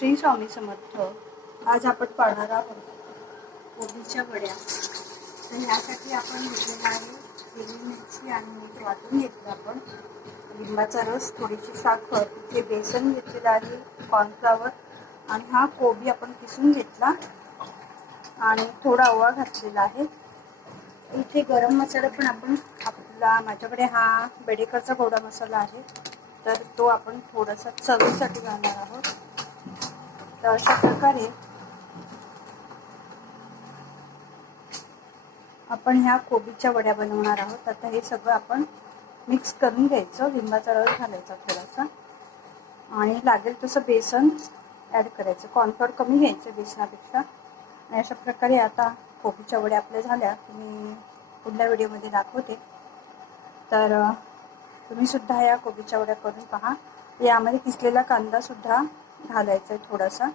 श्री स्वामी समर्थ. आज आपण पाहणार आहोत कोबीच्या वड्या. तर ह्यासाठी आपण घेतलेला आहे हिरवी मिरची आणि मीठ वाटून घेतलं आपण, लिंबाचा रस, थोडीशी साखर, इथे बेसन घेतलेलं आहे, कॉर्नफ्लॉवर, आणि हा कोबी आपण किसून घेतला आणि थोडा ओवा घातलेला आहे. इथे गरम मसाला पण आपण माझ्याकडे हा बेडेकरचा गोडा मसाला आहे, तर तो आपण थोडासा चवीसाठी घालणार आहोत. तर अशा प्रकारे आपण ह्या कोबीच्या वड्या बनवणार आहोत. आता हे सगळं आपण मिक्स करून घ्यायचं, लिंबाचा रस घालायचा थोडासा, आणि लागेल तसं बेसन ॲड करायचं. कॉर्नफ्लोअर कमी घ्यायचं बेसनापेक्षा. आणि अशा प्रकारे आता कोबीच्या वड्या आपल्या झाल्या. मी पुढल्या व्हिडिओमध्ये दाखवते, तर तुम्ही सुद्धा या कोबीच्या वड्या करून पहा. यामध्ये किसलेला कांदा सुद्धा घालायचा आहे थोडासा.